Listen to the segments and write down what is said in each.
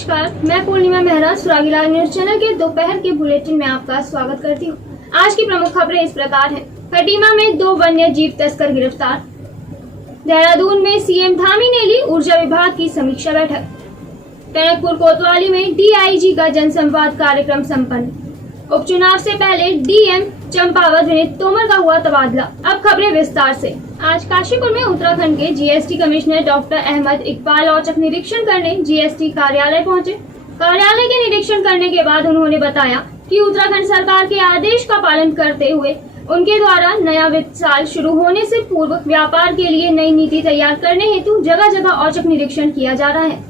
नमस्कार, मैं पूर्णिमा Mehra सुरागीलाल news channel के दोपहर के बुलेटिन में आपका स्वागत करती हूँ। आज की प्रमुख खबरें इस प्रकार हैं। खटीमा में 2 वन्य जीव तस्कर गिरफ्तार। देहरादून में सीएम धामी ने ली ऊर्जा विभाग की समीक्षा बैठक। टनकपुर कोतवाली में डीआईजी का जनसंवाद कार्यक्रम संपन्न। उपचुनाव से पहले डीएम चंपावत विनीत तोमर का हुआ तबादला। अब खबरें विस्तार से। आज काशीपुर में उत्तराखंड के GST commissioner doctor Ahmad Iqbal औचक निरीक्षण करने जीएसटी कार्यालय पहुंचे। कार्यालय के निरीक्षण करने के बाद उन्होंने बताया कि उत्तराखंड सरकार के आदेश का पालन करते हुए उनके द्वारा नया वित्त साल शुरू होने से पूर्व व्यापार के लिए नई नीति तैयार करने हेतु जगह जगह औचक निरीक्षण किया जा रहा है।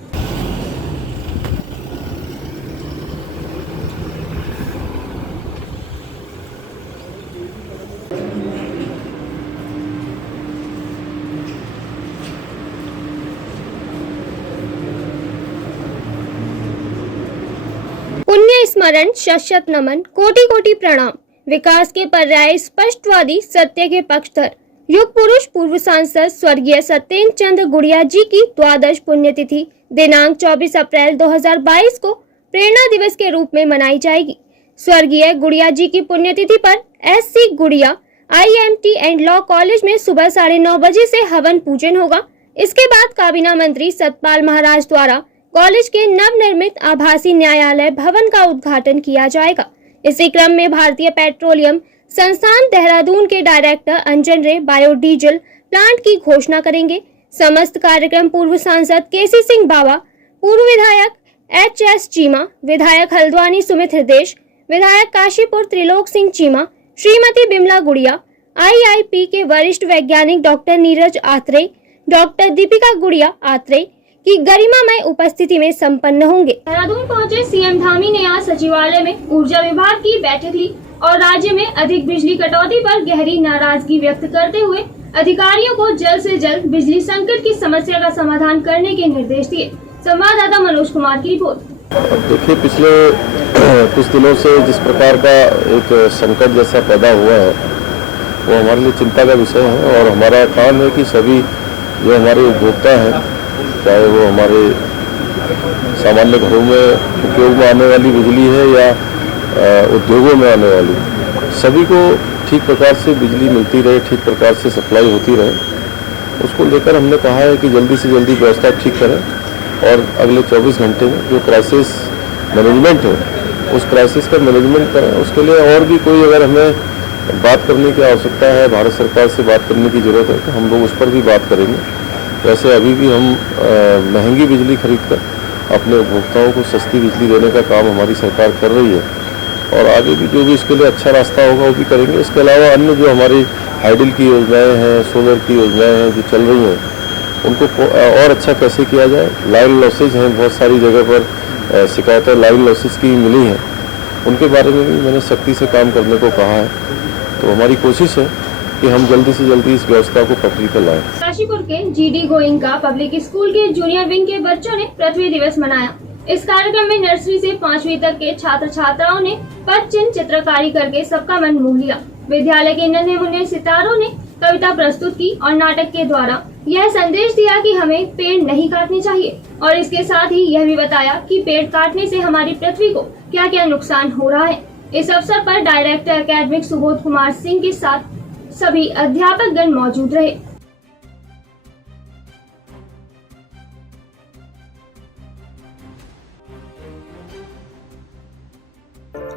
19 स्मरण, शत नमन, कोटि कोटि प्रणाम। विकास के पर्याय, स्पष्टवादी, सत्य के पक्षधर, युग पुरुष, पूर्व सांसद स्वर्गीय सत्येंद्र चंद्र गुड़िया जी की द्वादश पुण्यतिथि दिनांक 24 अप्रैल 2022 को प्रेरणा दिवस के रूप में मनाई जाएगी। स्वर्गीय गुड़िया जी की पुण्यतिथि पर एससी गुड़िया IMT एंड लॉ कॉलेज में सुबह 9:30 बजे से हवन पूजन होगा। इसके बाद काबीना मंत्री सतपाल महाराज द्वारा कॉलेज के नवनिर्मित आभासी न्यायालय भवन का उद्घाटन किया जाएगा। इसी क्रम में भारतीय पेट्रोलियम संस्थान देहरादून के डायरेक्टर अंजन रे बायोडीजल प्लांट की घोषणा करेंगे। समस्त कार्यक्रम पूर्व सांसद KC सिंह बावा, पूर्व विधायक HS चीमा, विधायक हल्द्वानी सुमित हृदेश, विधायक काशीपुर त्रिलोक सिंह चीमा, श्रीमती बिमला गुड़िया, IIP के वरिष्ठ वैज्ञानिक डॉक्टर नीरज आत्रेय, डॉक्टर दीपिका गुड़िया आत्रेय की गरिमामय उपस्थिति में संपन्न होंगे। देहरादून पहुंचे सीएम धामी ने आज सचिवालय में ऊर्जा विभाग की बैठक ली और राज्य में अधिक बिजली कटौती पर गहरी नाराजगी व्यक्त करते हुए अधिकारियों को जल्द से जल्द बिजली संकट की समस्या का समाधान करने के निर्देश दिए। संवाददाता मनोज कुमार की रिपोर्ट। देखिए, पिछले कुछ दिनों से जिस प्रकार का एक संकट जैसा पैदा हुआ है वो हमारे लिए चिंता का विषय है और हमारा काम है कि सभी जो हमारे उपभोक्ता हैं, चाहे वो हमारे सामान्य घरों में उपयोग में आने वाली बिजली है या उद्योगों में आने वाली, सभी को ठीक प्रकार से बिजली मिलती रहे, ठीक प्रकार से सप्लाई होती रहे, उसको लेकर हमने कहा है कि जल्दी से जल्दी व्यवस्था ठीक करें और अगले 24 घंटे में जो क्राइसिस मैनेजमेंट है उस क्राइसिस का मैनेजमेंट करें। उसके लिए और भी कोई अगर हमें बात करने की आवश्यकता है, भारत सरकार से बात करने की जरूरत है तो हम लोग उस पर भी बात करेंगे। वैसे अभी भी हम महंगी बिजली खरीदकर अपने उपभोक्ताओं को सस्ती बिजली देने का काम हमारी सरकार कर रही है और आगे भी जो भी इसके लिए अच्छा रास्ता होगा वो भी करेंगे। इसके अलावा अन्य जो हमारी हाइडल की योजनाएं हैं, सोलर की योजनाएं हैं जो चल रही हैं, उनको और अच्छा कैसे किया जाए। लाइन लॉसेज हैं, बहुत सारी जगह पर शिकायतें लाइन लॉसेज की मिली हैं, उनके बारे में भी मैंने सख्ती से काम करने को कहा है। तो हमारी कोशिश है कि हम जल्दी से जल्दी इस व्यवस्था को पटरी पर लाएं। काशीपुर के GD गोइंका पब्लिक स्कूल के जूनियर विंग के बच्चों ने पृथ्वी दिवस मनाया। इस कार्यक्रम में नर्सरी से 5वीं तक के छात्र छात्राओं ने पद चिन्ह चित्रकारी करके सबका मन मोह लिया। विद्यालय के नन्हे मुन्ने सितारों ने कविता प्रस्तुत की और नाटक के द्वारा यह संदेश दिया कि हमें पेड़ नहीं काटने चाहिए और इसके साथ ही यह भी बताया कि पेड़ काटने से हमारी पृथ्वी को क्या क्या नुकसान हो रहा है। इस अवसर पर डायरेक्टर एकेडमिक सुबोध कुमार सिंह के साथ सभी अध्यापक गण मौजूद रहे।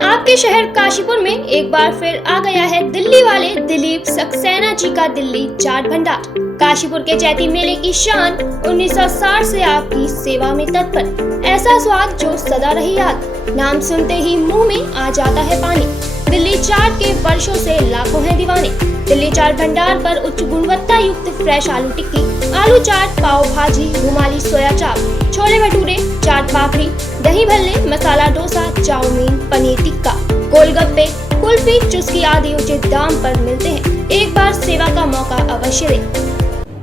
आपके शहर काशीपुर में एक बार फिर आ गया है दिल्ली वाले दिलीप सक्सेना जी का दिल्ली चाट भंडार। काशीपुर के चैती मेले की शान 1960 से आपकी सेवा में तत्पर। ऐसा स्वाद जो सदा रही याद, नाम सुनते ही मुंह में आ जाता है पानी। दिल्ली चाट के वर्षों से लाखों हैं दीवाने। दिल्ली चाट भंडार पर उच्च गुणवत्ता युक्त फ्रेश आलू टिक्की, आलू चाट, पाव भाजी, रुमाली सोया चाप, छोले भटूरे, चाट पापड़ी, दही भल्ले, मसाला डोसा, चाउमीन, पनीर टिक्का, गोलगप्पे, कुल्फी, चुस्की आदि उचित दाम पर मिलते हैं। एक बार सेवा का मौका अवश्य दें।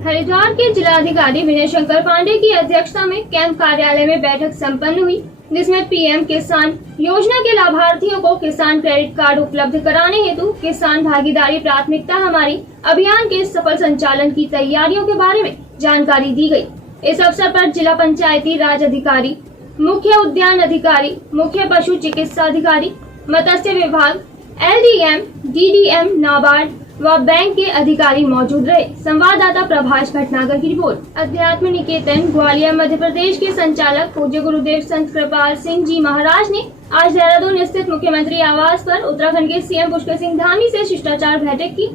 हरिद्वार के जिलाधिकारी विनय शंकर पांडे की अध्यक्षता में कैंप कार्यालय में बैठक संपन्न हुई, जिसमें PM किसान योजना के लाभार्थियों को किसान क्रेडिट कार्ड उपलब्ध कराने हेतु किसान भागीदारी प्राथमिकता हमारी अभियान के सफल संचालन की तैयारियों के बारे में जानकारी दी गई। इस अवसर पर जिला पंचायती राज अधिकारी मुख्य उद्यान अधिकारी, मुख्य पशु चिकित्सा अधिकारी, मत्स्य विभाग, LDM, DDM, नाबार्ड व बैंक के अधिकारी मौजूद रहे। संवाददाता प्रभाष भटनागर की रिपोर्ट। अध्यात्म निकेतन ग्वालियर मध्य प्रदेश के संचालक पूज्य गुरुदेव संत कृपाल सिंह जी महाराज ने आज देहरादून स्थित मुख्यमंत्री आवास पर उत्तराखंड के CM पुष्कर सिंह धामी से शिष्टाचार बैठक की।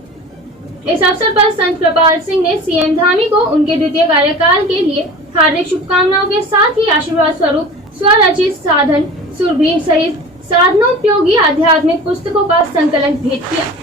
इस अवसर पर संत कृपाल सिंह ने CM धामी को उनके द्वितीय कार्यकाल के लिए हार्दिक शुभकामनाओं के साथ ही आशीर्वाद स्वरूप स्वरचित साधन सुरभि सहित साधनोपयोगी आध्यात्मिक पुस्तकों का संकलन भेंट किया।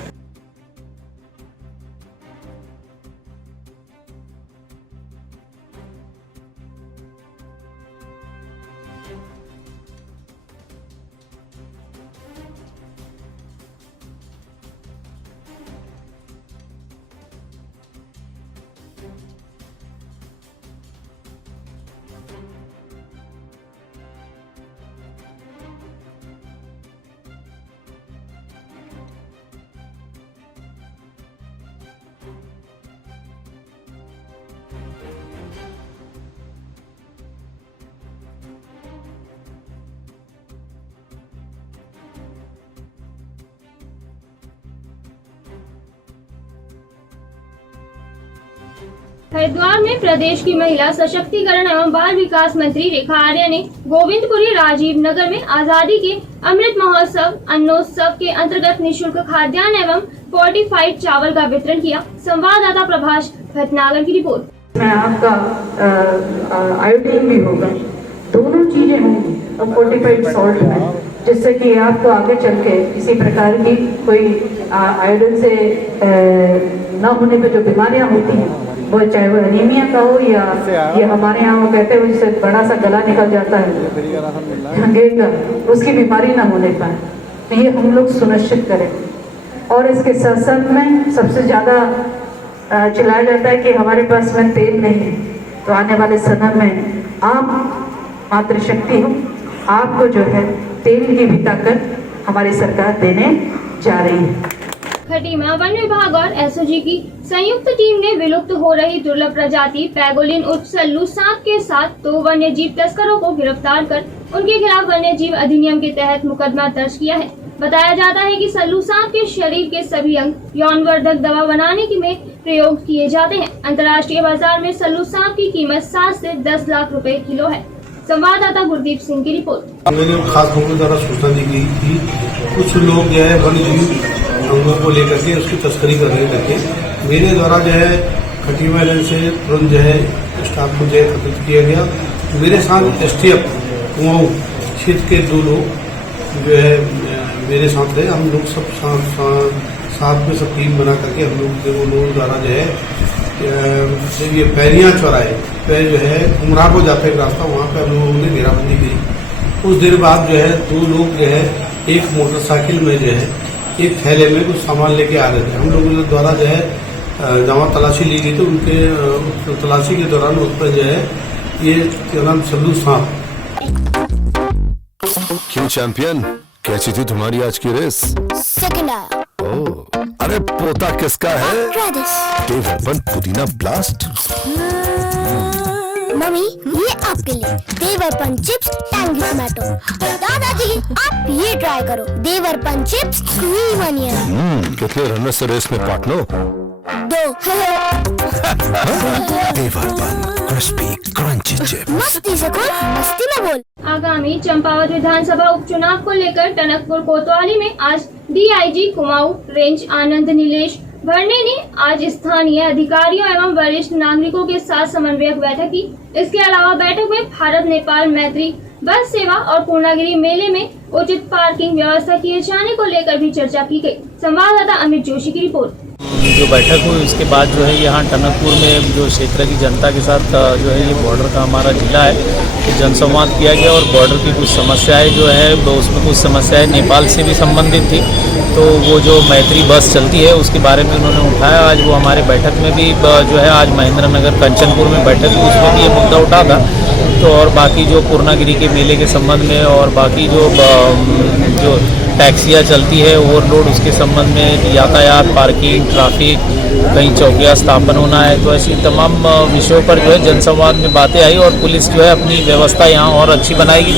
हरिद्वार में प्रदेश की महिला सशक्तिकरण एवं बाल विकास मंत्री रेखा आर्य ने गोविंदपुरी राजीव नगर में आजादी के अमृत महोत्सव अन्नोत्सव के अंतर्गत निःशुल्क खाद्यान्न एवं फोर्टिफाइड चावल का वितरण किया। संवाददाता प्रभाष भटनागर की रिपोर्ट। में आपका आयोडीन भी होगा, दोनों चीजें होंगी और फोर्टिफाइड सॉल्ट में, जिससे कि आपको आगे चल के किसी प्रकार की कोई आयोडीन से न होने पे जो बीमारियां होती हैं, वो चाहे वो एनीमिया का हो या ये हमारे यहाँ वो कहते हैं जिससे बड़ा सा गला निकल जाता है खंगेर का, उसकी बीमारी ना होने पाए, तो ये हम लोग सुनिश्चित करें। और इसके साथ साथ में सबसे ज़्यादा चिल्लाया जाता है कि हमारे पास में तेल नहीं है, तो आने वाले समय में आप मातृशक्ति हो, आपको जो है तेल की भी ताकत हमारी सरकार देने जा रही है। खटीमा वन विभाग और SOG की संयुक्त टीम ने विलुप्त हो रही दुर्लभ प्रजाति पैगोलिन उच्च सल्लू सांप के साथ 2 वन्य जीव तस्करों को गिरफ्तार कर उनके खिलाफ वन्य जीव अधिनियम के तहत मुकदमा दर्ज किया है। बताया जाता है कि सल्लू सांप के शरीर के सभी अंग यौनवर्धक दवा बनाने में प्रयोग किए जाते हैं। अंतर्राष्ट्रीय बाजार में सल्लू सांप की कीमत 7 से 10 लाख रुपए किलो है। संवाददाता गुरदीप सिंह की रिपोर्ट। मेरे खास लोगों द्वारा सूचना दी गई थी, कुछ लोग जो है वन्य जीव अंगों को लेकर के उसकी तस्करी करने लगे। मेरे द्वारा जो है खटीमा रेंज से तुरंत जो है स्टाफ को जो है एकत्रित किया गया। मेरे साथ STF कुमाऊं क्षेत्र के 2 लोग जो है मेरे साथ रहे। हम लोग सब साथ में सब टीम बना करके हम लोग द्वारा जो है ये पैरिया चौराहे पे जो है उमरा को जाता है रास्ता, वहाँ पे हम लोगों ने घेराबंदी की। कुछ देर बाद जो है 2 लोग जो है एक मोटरसाइकिल में जो है एक थैले में कुछ सामान लेके आ रहे थे। हम लोगों द्वारा जो है जहाँ तलाशी ली गई, तो उनके तलाशी के दौरान उस पर जो है ये क्या नाम सल्लू सांप। क्यों चैंपियन, कैसी थी तुम्हारी आज की रेस? सेकंड आया। ओह, अरे पोता किसका है? देवरपन पुदीना ब्लास्ट। मम्मी ये आपके लिए देवरपन चिप्स टैंगी टमाटो। दादाजी आप ये ट्राई करो, देवरपन चिप्स क्रीम अनियन। कितने रनर से रेस में partner? 2। Devarpan crispy crunchy chips. मस्ती से खोल, मस्ती में बोल। आगामी चंपावत विधानसभा उपचुनाव को लेकर टनकपुर कोतवाली में आज DIG कुमाऊं रेंज आनंद नीलेश भरने ने आज स्थानीय अधिकारियों एवं वरिष्ठ नागरिकों के साथ समन्वयक बैठक की। इसके अलावा बैठक में भारत नेपाल मैत्री बस सेवा और पूर्णागिरी मेले में उचित पार्किंग व्यवस्था किए जाने को लेकर भी चर्चा की गई। संवाददाता अमित जोशी की रिपोर्ट। जो बैठक हुई उसके बाद जो है यहाँ टनकपुर में जो क्षेत्र की जनता के साथ जो है ये बॉर्डर का हमारा जिला है, तो जनसंवाद किया गया और बॉर्डर की कुछ समस्याएं जो है उसमें कुछ समस्याएं नेपाल से भी संबंधित थी, तो वो जो मैत्री बस चलती है उसके बारे में उन्होंने उठाया। आज वो हमारे बैठक में भी जो है आज महेंद्र नगर कंचनपुर में बैठक हुई, उसमें भी ये मुद्दा उठा था। तो और बाकी जो पूर्णागिरी के मेले के संबंध में और बाकी जो जो टैक्सियाँ चलती है ओवरलोड, उसके संबंध में यातायात, पार्किंग, ट्रैफिक, कहीं चौकियाँ स्थापन होना है, तो ऐसी तमाम विषयों पर जो है जनसंवाद में बातें आई और पुलिस जो है अपनी व्यवस्था यहाँ और अच्छी बनाएगी,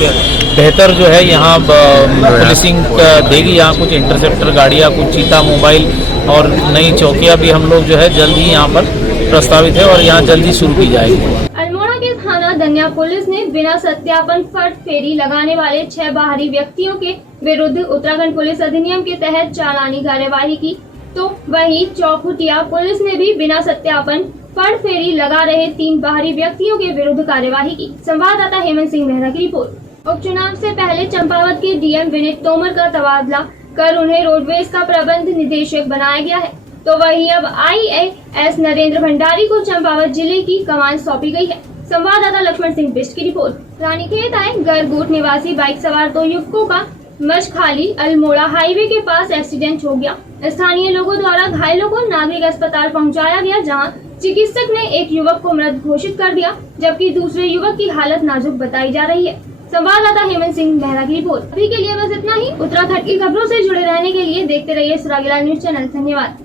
बेहतर जो है यहाँ पुलिसिंग देगी। यहाँ कुछ इंटरसेप्टर गाड़ियाँ, कुछ चीता मोबाइल और नई चौकियाँ भी हम लोग जो है जल्द ही यहाँ पर प्रस्तावित है और यहाँ जल्दी शुरू की जाएगी। अल्मोड़ा के थाना धनिया पुलिस ने बिना सत्यापन फर्द फेरी लगाने वाले 6 बाहरी व्यक्तियों के विरुद्ध उत्तराखंड पुलिस अधिनियम के तहत चालानी कार्यवाही की, तो वहीं चौखुटिया पुलिस ने भी बिना सत्यापन फर्द फेरी लगा रहे 3 बाहरी व्यक्तियों के विरुद्ध कार्यवाही की। संवाददाता हेमंत सिंह मेहरा की रिपोर्ट। उपचुनाव से पहले चंपावत के डीएम विनीत तोमर का तबादला कर उन्हें रोडवेज का प्रबंध निदेशक बनाया गया है, तो वहीं अब IAS नरेंद्र भंडारी को चंपावत जिले की कमान सौंपी गई है। संवाददाता लक्ष्मण सिंह बिष्ट की रिपोर्ट। रानीखेत आए गरगूट निवासी बाइक सवार 2 युवकों का मछखाली अल्मोड़ा हाईवे के पास एक्सीडेंट हो गया। स्थानीय लोगों द्वारा घायलों को नागरिक अस्पताल पहुंचाया गया, जहां चिकित्सक ने एक युवक को मृत घोषित कर दिया, जबकि दूसरे युवक की हालत नाजुक बताई जा रही है। संवाददाता हेमंत सिंह मेहरा की रिपोर्ट। अभी के लिए बस इतना ही। उत्तराखंड की खबरों से जुड़े रहने के लिए देखते रहिए सुरागीला न्यूज चैनल। धन्यवाद।